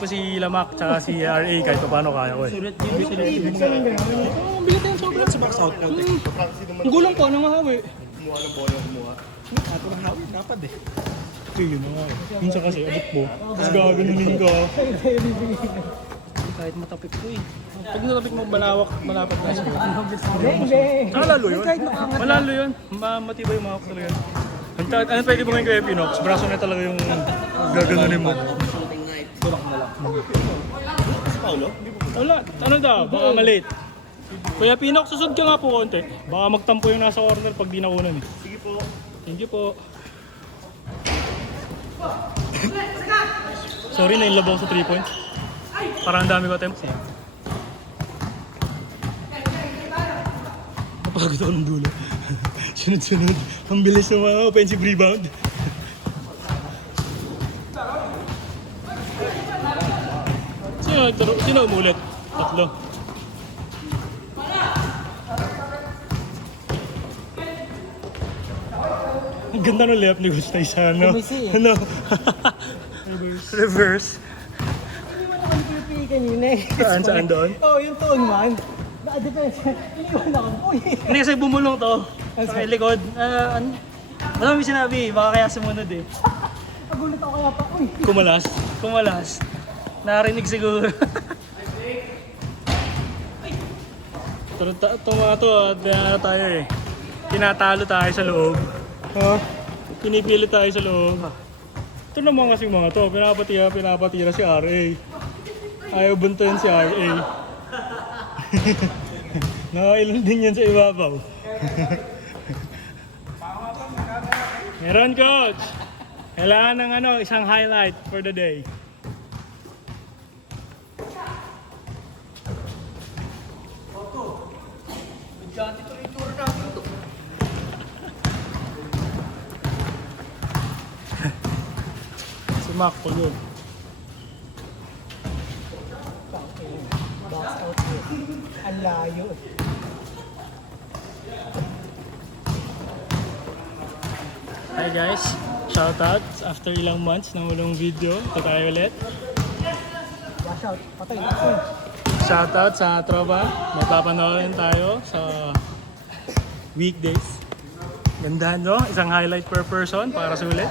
Si Lamak tsaka si RA kahit paano kaya ko eh. Sulit din sila. Ang bigat yung sobra. Sa box out po. Ang gulang po, nangahawi. Kumuha ng bola, kumuha. Ato ng hawi, dapat eh. Yun na nga eh. Minsan kasi abot mo, tapos gaganunin ka. Kahit matapik ko eh. Pag natapik mo malapit na siya. Ah, lalo yun. Malalo yun. Matibay yung mga talaga yun. Ano pwede mo ngayon kay Pinox? Braso na talaga yung gaganunin mo. Tulak na lang. Si Paolo? Wala. Ano daw? Baka malit. Kuya Pinox, susod ka nga po konti. Baka magtampo yung nasa corner pag di nakunan eh. Sige po. Thank you po. Sorry, nainlove ako sa 3 points. Parang ang dami ko attempts eh. Napagod ako ng dulo. Sunod-sunod. Ang bilis ng mga offensive rebound. Sino umulit? Tatlo. Ang ganda ng layup ni Gustay sa ano? Ano? Reverse. Hindi mo naman pinipili kanina eh. Saan doon? Oo, yung tuon man. Naka-defense. Iniwan ako. Uy! Hindi kasi bumulong to. Sa may likod. Ano may sinabi? Baka kaya sumunod eh. Nagulat ako kaya pa. Uy! Kumalas. Narinig siguro. Itong mga to, tayo eh. Tinatalo tayo sa loob. Pinipili tayo sa loob. Ito naman kasi mga to, pinapatira si RA. Ayaw buntuin si RA. Nakailan din yan sa ibabaw. Meron coach! Kailangan ng isang highlight for the day. Si Mac po yun. Box out here. Ang layo. Hi guys, shoutout after ilang months ng walang video. Ito tayo ulit. Wash out. Patay. Shoutout sa tropa. Magpapanoorin tayo sa weekdays. Gandahan no? Isang highlight per person para sulit.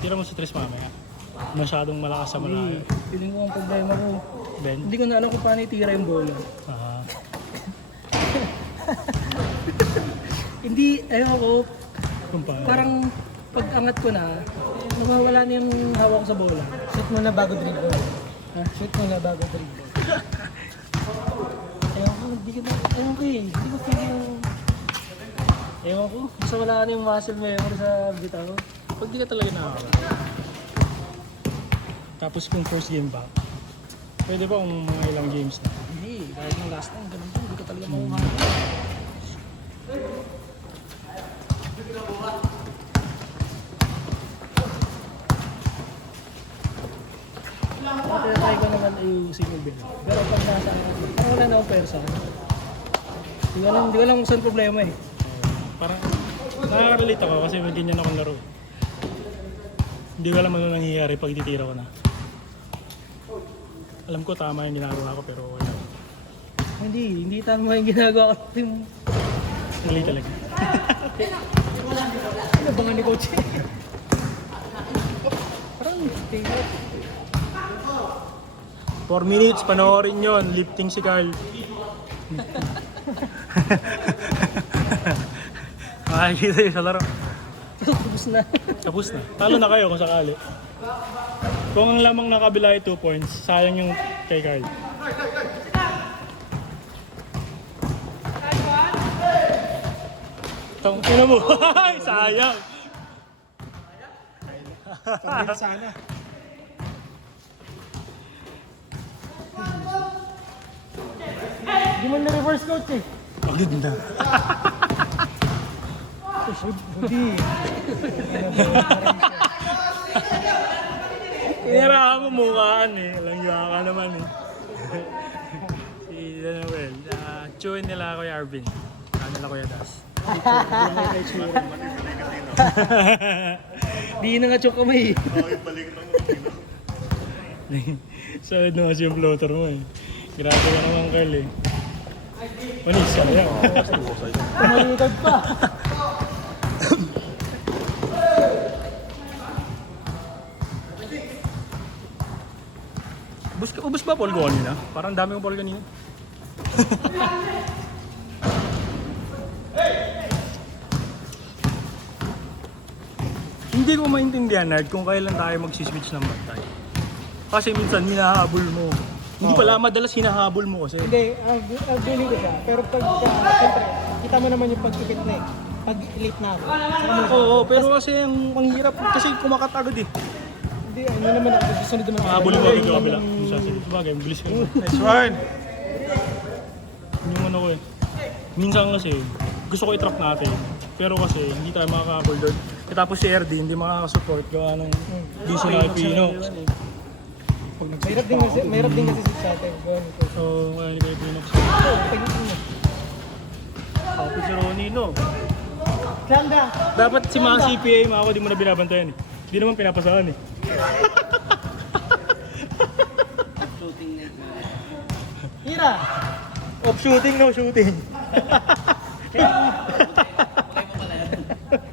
Tira mo sa tres mamaya. Masyadong malakas sa malayo. Feeling ko ang problema ko. Ben? Hindi ko na alam kung paano itira yung bola. Ah. Hindi, ayaw ko. Kung paano. Parang pag-angat ko na, nawawala na yung hawak ko sa bola. Shoot mo na bago dribble. Shoot mo na bago dribble. Ewan ko, hindi ko eh. Hindi ko feel yung... Ewan ko, basta wala na yung muscle memory sa bitaw. Pag di ka talaga nakakala. Tapos kung first game ba, pwede ba kung mga ilang games na? Hindi, kahit ng last time, ganun po, hindi ko talaga makuha. Try ko naman ayusin yung bill. Pero pag nasa parang wala na akong persa. Hindi ko alam kung saan problema eh. Parang nakaka-relate ako kasi may ganyan akong laro. Hindi ko alam ano nangyayari pag titira ko na. Alam ko tama yung ginagawa ko pero wala. Hindi tama yung ginagawa ko. Mali talaga. Ano ba nga ni Coach? Parang tingnan. 4 minutes, panoorin yun. Lifting si Carl. Makikita yun sa laro. Tapos na. Tapos na. Talo na kayo kung sakali. Kung ang lamang nakabila ay 2 points, sayang yung kay Carl. Tingnan mo. Sayang. Pamilya sana. Hindi mo na-reverse coach eh. Pagod na. Hindi. Kinarahan mo mukhaan eh. Langya ka naman eh. Si Daniel. Chewin nila Kuya Arvin. Nila Kuya Das. Di na nga chok kamay. Solid na kasi yung floater mo eh. Grabe ka naman, Kyle eh. Manis, sayang. Tumalikod pa. Ubus ba Paul ko kanina? Parang dami kong Paul kanina. Hindi ko maintindihan, Nard, kung kailan tayo magsiswitch ng bantay. Kasi minsan hinahabol mo. Hindi pala madalas hinahabol mo kasi. Hindi, bilhin ko siya. Pero pag, siyempre, kita mo naman yung pag-ipit na eh. Pag-late na ako. Saka mo, Oo, pero kasi ang hirap kasi kumakat agad eh. hindi, ano naman ako, susunod naman ako. Habol mo agad yung kabila. Sabagay, bilis ka. Nice one! Yung ano ko eh. Minsan kasi, gusto ko i-track natin. Pero kasi, hindi tayo makaka-call doon. E tapos si RD, hindi makaka-support gawa ng DC na Pinox. Mahirap din kasi sa atin. So, kaya hindi kayo Pinox. Kapit si Ronnie, no? Klanda! Dapat si mga CPA, mga ako, di mo na binabantayan eh. Hindi naman pinapasahan eh. Hira! Off shooting, no shooting.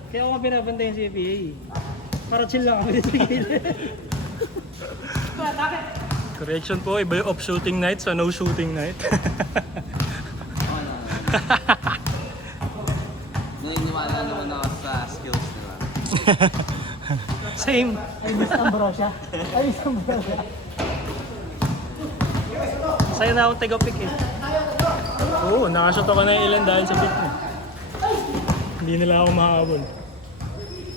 Kaya ako nga binabantay yung CPA. Para chill lang kami dito sa gilid. Correction po, iba yung off shooting night sa no shooting night. Naniniwala naman ako sa skills nila. Same. Ay, Miss Ambrosia. Ay, Miss Ambrosia. Sa'yo na akong taga-pick eh. Oo, nakashot ako na yung ilan dahil sa pick mo. Hindi nila ako mahabol.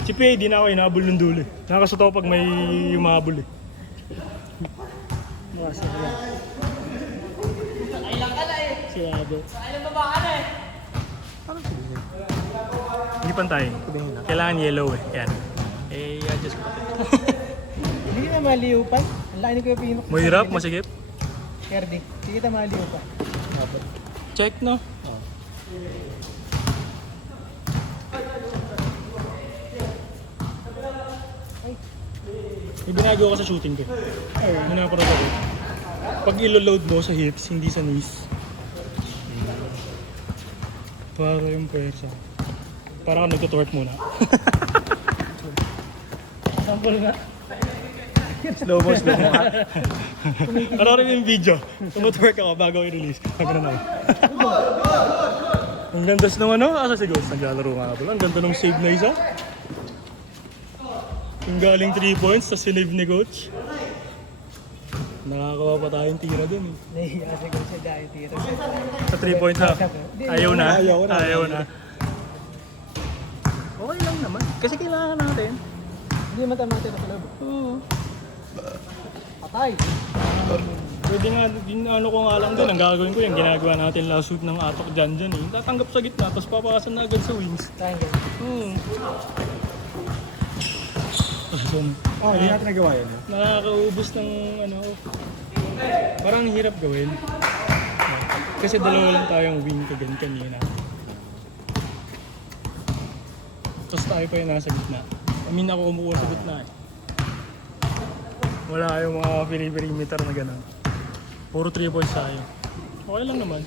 Si Pei, di na ako inahabol ng dulo eh. Nakashot ako pag may humahabol eh. Sigado. Hindi pantay. Kailangan yellow eh. Yan. Eh, adjust ko. Hindi kita maliupan. Ang lain ko yung pinok. Mahirap, masigip. Kerdi, hindi kita maliupan. Check no? May binagawa ko sa shooting ko. Minaparad ako. Pag ilo-load mo sa hips, hindi sa knees. Para yung pwersa. Para ka nagtutwerk muna. Sample nga. Slow mo nga. Ararin yung video. Tumutwerk ako bago i-release. Nagano na. Ang ganda ng ano, asa si Ghost naglalaro nga pala. Ang ganda ng save na isa. Yung galing 3 points, tapos sinave ni Coach. Nakakawa pa tayong tira dun eh. Nahiya si Coach sa dahil tira. Sa 3 point ha. Ayaw na. Ayaw na. Ayaw na. Okay lang naman. Kasi kailangan natin. Hindi man tama natin sa loob. Oo. Patay! Pwede nga, din, ano ko nga lang doon, ang gagawin ko yung ginagawa natin last week ng atok dyan eh. Tatanggap sa gitna, tapos papakasan na agad sa wings. Triangle. Hindi natin nagawa yun. Nakakaubos ng ano, parang hirap gawin. Kasi dalawa lang tayong wing kagan kanina. Tapos tayo pa yung nasa gitna. I mean ako kumukuha sa gitna eh. Wala yung mga perimeter na gano'n. Puro 3 points tayo. Okay lang naman.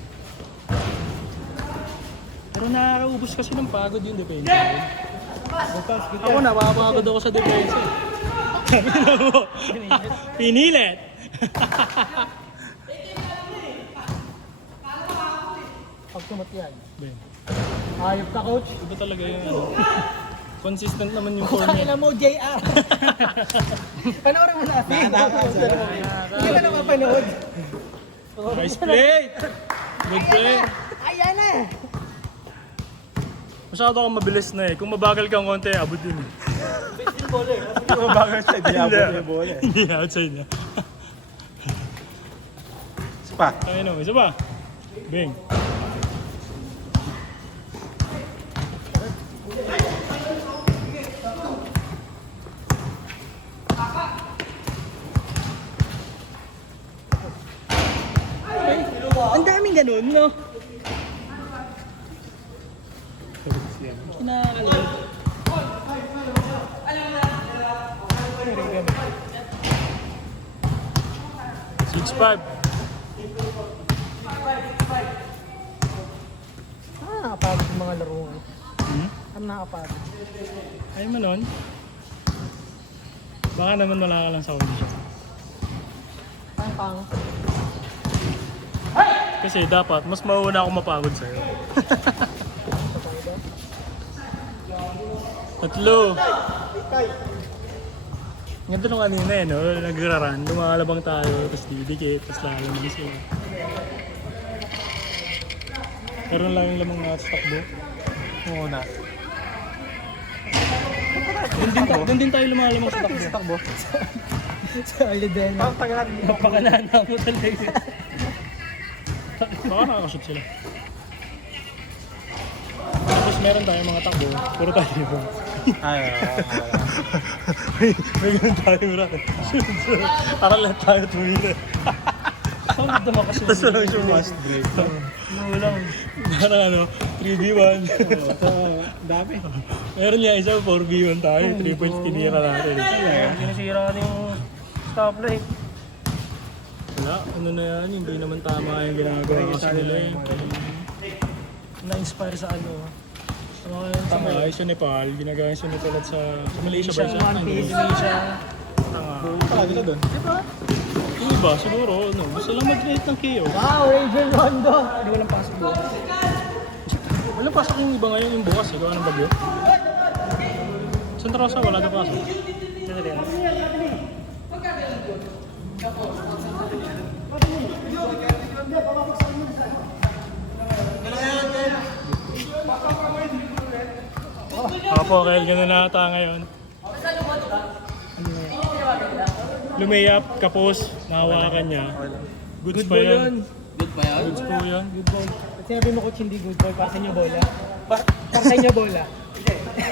Pero nakakaubos kasi ng pagod yung defense. Ako napapagod ako sa defense eh. Sabi na mo, pinilit. Pag tumatiyan. Ben, Ayop ka, Coach. iba talaga yung ano. Consistent naman yung form Kukangin niya. na mo, JR. Panoorin mo natin. Hindi ka na mapanood. Nice play! Good play! Ayan na! Masyado akong mabilis na eh. Kung mabagal kang konti, abot yun eh. Mabagal siya, di abot yung bola eh. Hindi, outside na. Isa pa. Ayun o, isa pa. Bang. Ang daming ganun, no? kaloob. 6'5". Nakakapagod yung mga laro ngayon. Hmm? Ang nakakapagod. Ayaw mo nun? Baka naman wala ka lang sa audition. Pang. Kasi dapat, mas mauna ako mapagod sa'yo. Tatlo. Ganito nung kanina eh, no? Nagraran, lumalabang tayo, tapos didikit, tapos lalo naman sila. Karoon lang yung lamang na takbo. Oo na. Doon din tayo lumalamang sa takbo. Takbo. Sa Alidena. Parang tagalan. Napakanana mo talaga. Baka nakakashoot sila. Tapos meron tayong mga takbo, puro tayo dito. Ay, May ganun tayo, bro. Akala lahat tayo tumila. Saan mo dumakas yun? Tapos lang siya mas. break. Nawalang. Parang ano, 3v1. Dami. Meron niya isa, 4v1 tayo. 3 points tinira natin. Sinisira na yung stoplight. Wala, ano na yan, hindi naman tama yung ginagawa kasi nila eh. Na-inspire sa ano. Tama, ay sa Nepal, ginagawa yung sa Nepal at sa Malaysia ba siya? One Piece, Indonesia. Tama. Palagi na doon. Yung iba, siguro, no, gusto lang mag-create ng KO. Wow, Ranger Rondo! Hindi walang pasok doon. Walang pasok yung iba ngayon yung bukas, gawa ng bagyo. Santa Rosa, wala na pasok. Sandali yan. Apo, kaya gano'n na ata ngayon. Lumayap, kapos, nahawakan niya. Goods pa yan. Good ba yun? Goods po yan. Good boy. At sinabi mo coach hindi good boy, para sa inyo bola. Para sa inyo bola.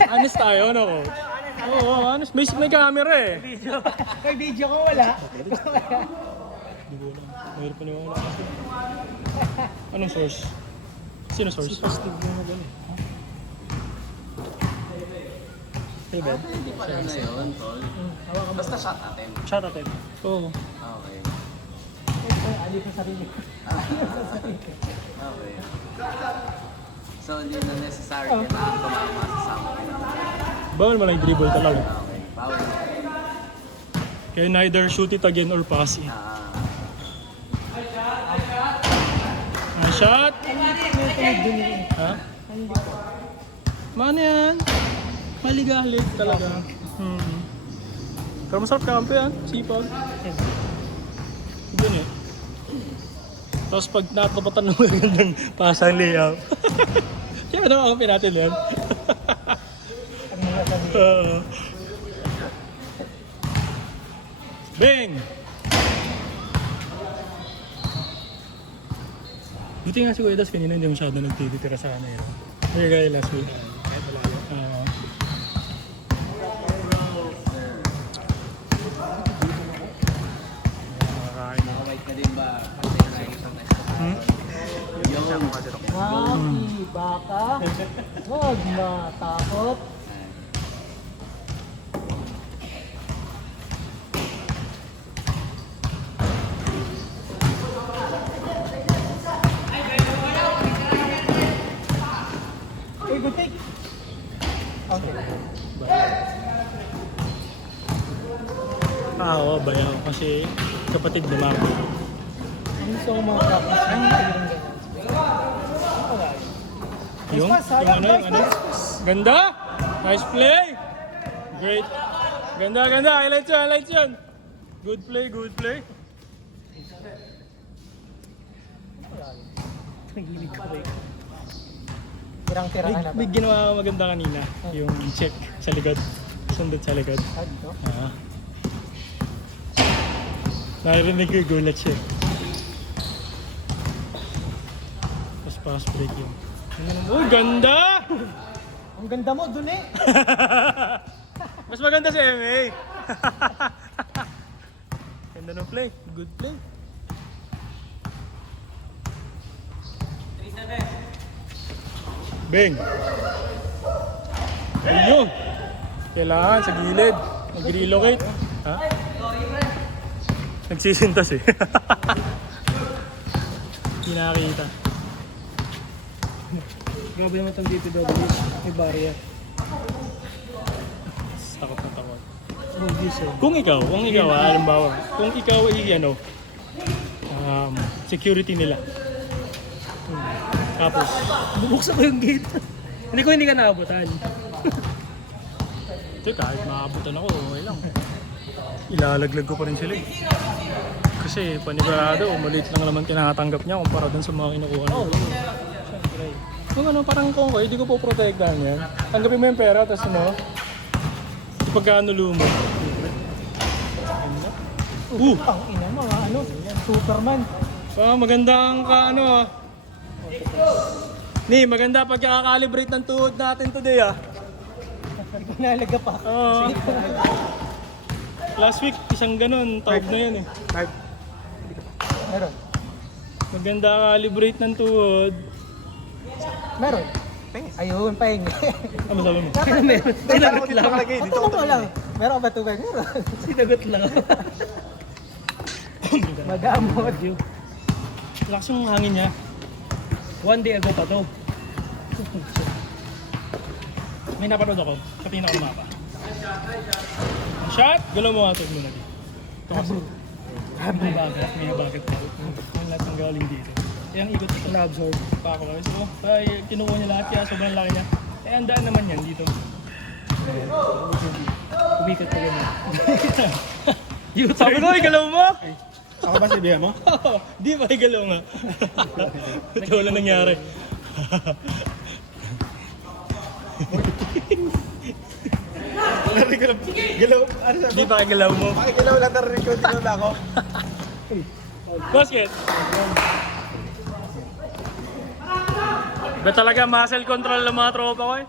Honest tayo, no, coach? Oo, honest. May camera eh. May video ko wala. Hindi ko alam. Mahirap pa niwala kasi. Anong source? Sino source? Steve yung magaling. David? Hindi pala na yun, tol. Basta shot natin. Shot at him. Oo. Okay. Ali ko sarili. Okay. So, hindi na necessary kailangan tumama sa something. Bawal mo lang yung dribble talaga. Okay. Bawal. Kaya neither shoot it again or pass it. Shot! Ha? Mano yan? Maligalig talaga. Pero masarap kampo yan. Sipag. Yun eh. Tapos pag natapatan ng magandang pasang layup. Kaya naman kampi natin yan. Bang! Buti nga si Kuya Das kanina hindi masyado nagtitira sa ano yun. May gaya last week. Okay ka din ba? Yung Maki, baka. Huwag matakot. Uy, good take. Okay. Oo, bayaw. Kasi kapatid ni Mama. Ang gusto ko mga practice ng mayroong ganyan. Yung ano. Ganda! Nice play! Great. Ganda. Highlights yun. Good play. Nagilig ko eh. Tirang-tirang na ba? Big ginawa ko maganda kanina. Yung check sa likod. Sundot sa likod. Ah, dito? Narinig ko yung gulat siya. Tapos pass break yun. Uy, ganda! Ang ganda mo dun eh. Mas maganda si MA. Ganda ng play. Good play. Bang! Ayun. Kailangan sa gilid. Mag-relocate. Ha? Nagsisintas eh. Hindi nakakita. Grabe naman itong DPW. May barrier. Takot na takot. Oh, Diyos eh. Kung ikaw, halimbawa, kung ikaw ay security nila. Tapos, Bubuksan ko yung gate. hindi ka naabutan. ito kahit maabutan ako, okay lang. Ilalaglag ko pa rin sila eh. Kasi panigurado, maliit lang naman tinatanggap niya kumpara dun sa mga kinukuha niya. Siyempre. Kung ano, parang kung okay, hindi ko po protektahan yan. Tanggapin mo yung pera, tapos pagkaano lumo. Ang ina, mga Superman. Maganda ang maganda pagkakalibrate ng tuhod natin today Hindi ko nalaga pa. Oo. Last week, isang ganun, taob na yan eh. Meron. Maganda calibrate ng tuhod. Meron. Ayun, pahingi. Ano sabi mo? Meron. Sinagot lang. Dito Tanong mo lang. Meron ba tubig? Meron. Sinagot lang. Madamot. Lakas yung hangin niya. One day ago pa to. May napanood ako, katina ko mapa. Shot! Galaw mo nga ito muna dito. Ito kasi. May bagat pa. Ang lahat ng galing dito. Eh, ang ikot ito na-absorb. Pako guys. So, kinukuha niya lahat kaya sobrang laki niya. Eh, ang daan naman yan dito. Umikat pa ganun. Sabi ko, igalaw mo! Ako ba sabihan mo? Di ba igalaw nga? Ito wala nangyari. Narinig ko lang. Galaw. Ano sabi? Di ba igalaw mo? Pakigalaw lang narinig ko. Tinula ako. Basket! Ba talaga muscle control ng mga tropa ko eh?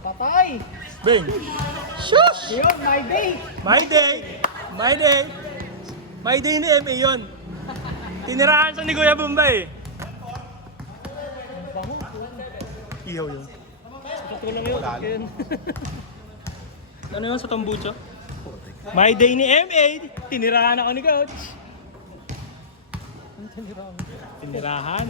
Patay! Bing! Shush! Yun, my day! My day! My day! My day ni MA yun. Tinirahan sa ni Kuya Bombay. Ihaw yun. Ito lang yun. Ano yun sa tambucha? My day ni MA. Tinirahan ako ni Coach. Tinirahan.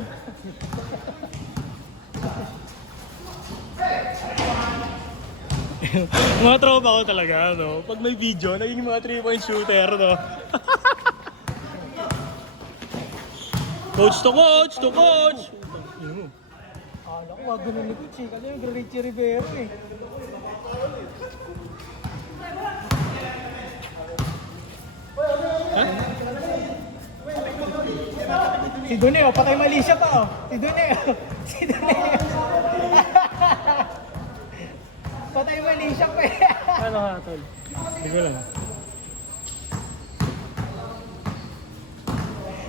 Mga tropa ko talaga, no? Pag may video, naging mga 3-point shooter, no? Coach to coach, to coach! Akala ko, wag ganun ni Gucci. Kasi yung Richie Rivero eh. Si Dune, patay mali siya pa oh. Si Dune, si Dune. Patay mali siya pa eh. Ano ka, tol? Hindi ko alam.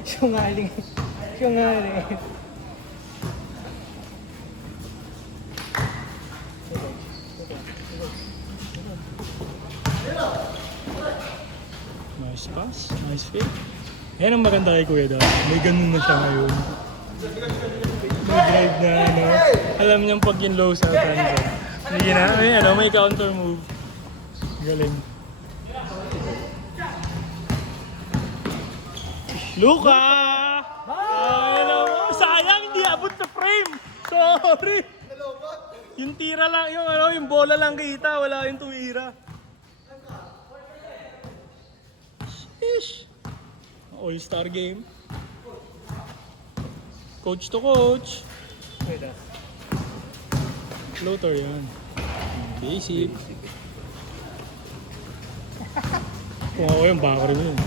Syungaling. Syungaling. Nice pass, nice fake. Yan ang maganda kay Kuya daw. May ganun na siya ngayon. May drive na alam niyang pag yung low sa tanza. Hindi na, may counter move. Galing. Luka! Ay, sayang, hindi abot sa frame. Sorry. Yung tira lang, yung bola lang kita, wala yung tumira. Sheesh. All-star game. Coach to coach. Floater yan. Basic. Kung ako yung backrim yun.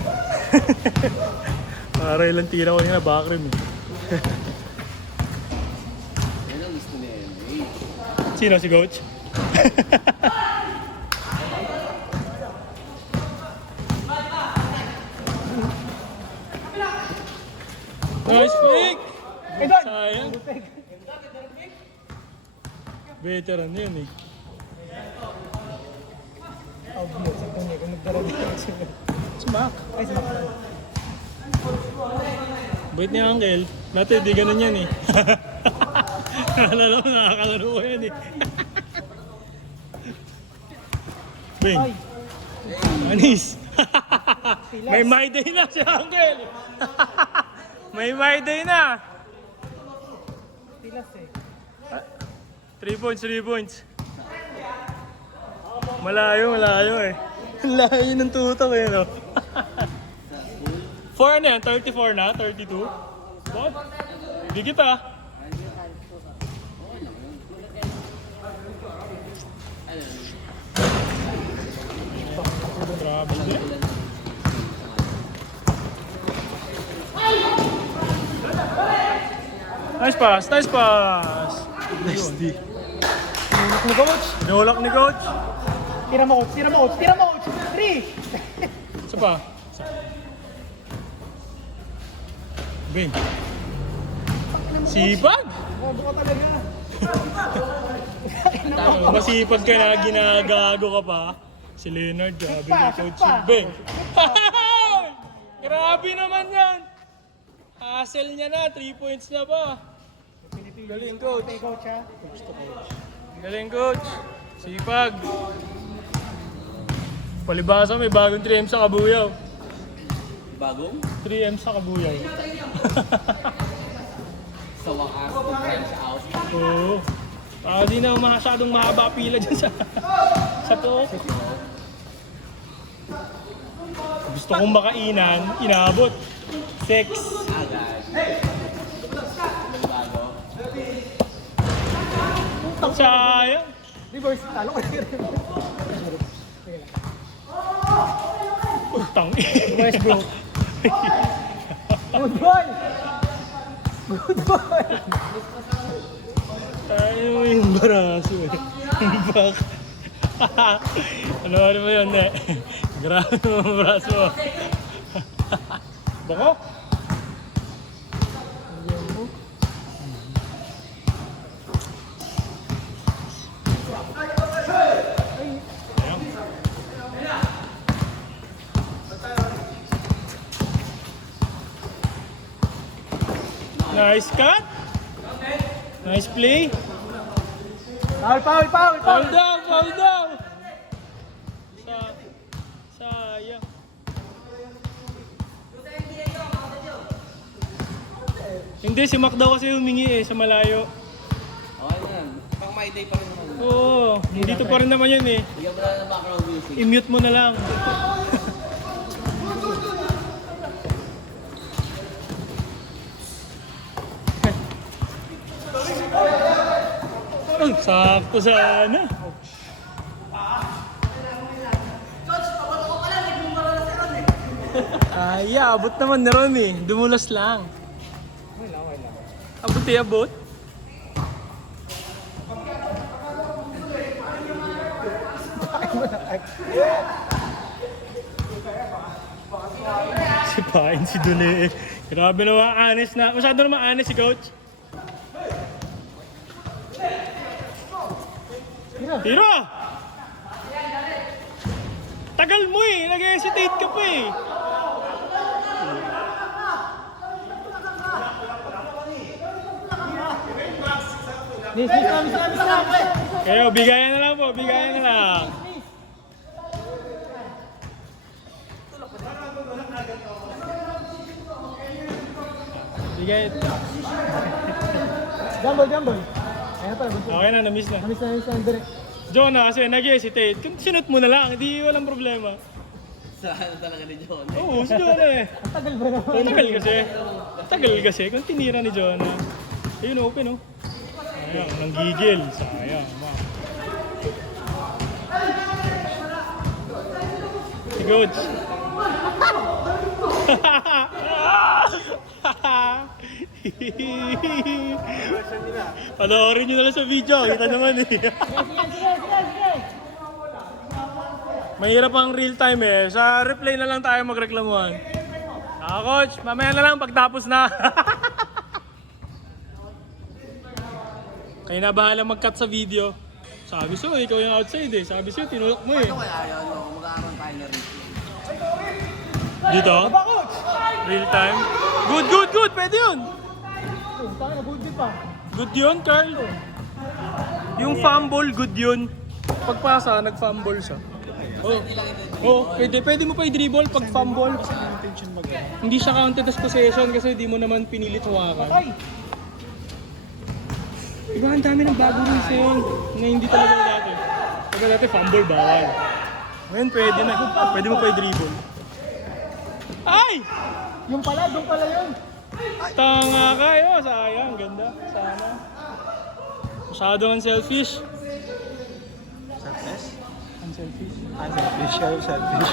Para ilang tira ko nila backrim eh. Yan ang gusto ni MA. Sino si coach? Nice fake! Sayang. Veteran yun eh. Obvious, ito niya kung nagdara-diretso. Smack. Ay, smack. Bait niya Uncle. Dati di ganun yan eh. Alala mo, nakakalaro ko yan eh. Bing. Ay, Anis. May my day na si Uncle. May my day na. tilas eh. 3 points, 3 points. Malayo eh. Layo ng tutok eh, no? 4 na yan? 34 na? 32? What? Hindi kita. Grabe. Nice pass, nice pass. Nice D. Tulak ni coach. Nulak ni coach. Tira mo coach, tira mo coach, tira mo coach. 3! Isa pa. Bing. Sipag! Gago ka talaga. Masipag ka na, ginagago ka pa. Si Leonard, grabe Shoot pa, ni shoot Coach pa. Bing. Grabe naman yan! Hassle niya na, 3 points na ba? Galing coach. Hey coach ha. Galing coach. Sipag. Palibasa may bagong 3M sa Kabuyaw. Bagong? 3M sa Kabuyaw. Sa wakas, French out. Oo. Di na masyadong mahaba pila dyan sa to. Gusto kong makainan, inabot. Sex. Agad. Bago. Sayang. Reverse, talo ka rin. Utang. Reverse bro. Good boy! Good boy! Tayo mo yung baraso eh. Bak. Ano mo yun eh? Grabe mo ang braso mo. Bako? Nice cut. Nice play. Foul, foul, foul, foul! Foul down, foul down. Sayang. Hindi, si Mac daw kasi humingi eh, sa malayo. Okay na yan. Pang my day pa rin naman. Oo, dito pa rin naman yun eh. Bigyan mo lang ng background music. I-mute mo na lang. Ay, sakto sana. Ay, abot naman na ron eh. Dumulas lang. Abot eh, abot. Sipain si Dune. Grabe naman, honest na. Masyado naman honest si coach. Tira! Tagal mo eh. Nag-hesitate ka pa eh. Miss na. Kayo, bigayan na lang po. Bigayan na lang. Bigay. Jumble. Ayan pala, good boy. Okay na, na-miss na. Miss na, direct. Jonah kasi nag-hesitate. Kung sinut mo na lang, hindi walang problema. Sa ano talaga ni John. Oo, si Jonah eh. Ang tagal ba naman? Tagal kasi. Kung tinira ni Jonah. Ayun, open oh. Sayang, nanggigil. Sayang, ma. Si Coach. Panoorin nyo na lang sa video. Kita naman eh. Mahirap ang real time eh. Sa replay na lang tayo magreklamuhan. Coach, mamaya na lang pagtapos na. Kayo na bahala mag-cut sa video. Sabi sa'yo, ikaw yung outside eh. Sabi sa'yo, tinulak mo eh. Ano kaya yun? Mag-aaroon tayo na rin. Dito? Real time? Good! Pwede yun! Taka na, good pa. Good yun, Carl. Yung fumble, good yun. Pagpasa, nag-fumble siya. Oh. Oh, pwede mo pa i-dribble pag fumble. Hindi siya counted as possession kasi di mo naman pinilit hawakan. Diba, ang dami ng bago rules ngayon na hindi talaga dati. Diba dati fumble bawal. Ngayon pwede na. Pwede mo pa i-dribble. Ay! Yung pala, doon pala yun. Tanga kayo, sayang, ganda, sana. Masyado ang selfish. Selfish? Unselfish. Unselfish. Selfish.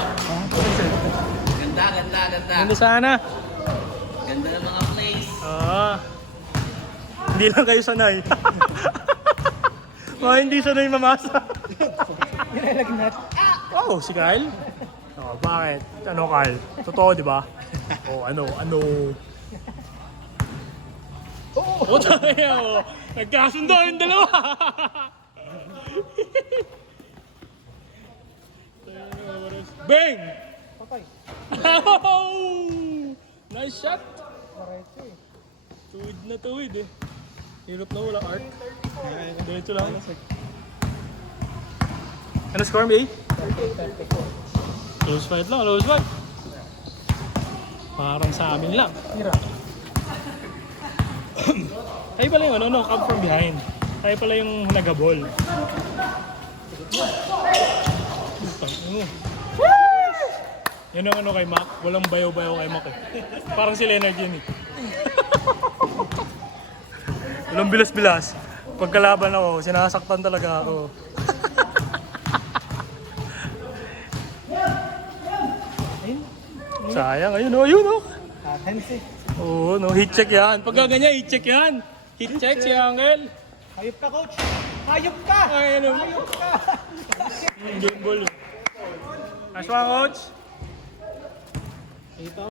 Ganda, ganda, ganda. Ganda sana. Ganda ng mga plays. Hindi lang kayo sanay. Mga hindi sanay mamasa. Nilalagnat. Oh, si Kyle? Oh, bakit? Ano Kyle? Totoo, di ba? Oh, ano? Oh, tayo. Nagkasundo yung dalawa. Bang! Patay. Oh! Nice shot. Diretso eh. Tuwid na tuwid eh. Hirap na wala arc. Diretso lang. Ano score, May? 38-34. Close fight lang, close fight. Parang sa amin lang. Tira. Tayo pala yung no, come from behind. Tayo pala yung nagabol. Yan ang ano kay Mac. Walang bayaw-bayaw kay Mac eh. Parang si Leonard yun eh. Walang bilas-bilas. Pagkalaban ako, sinasaktan talaga ako. Sayang, ayun oh. Tense eh. Oo, no, hit check yan. Pagka ganyan, hit check yan. Hit check si Angel. Hayop ka, coach. Hayop ka! Ay, ano. Hayop ka! Game ball. Nice one, coach. Ito.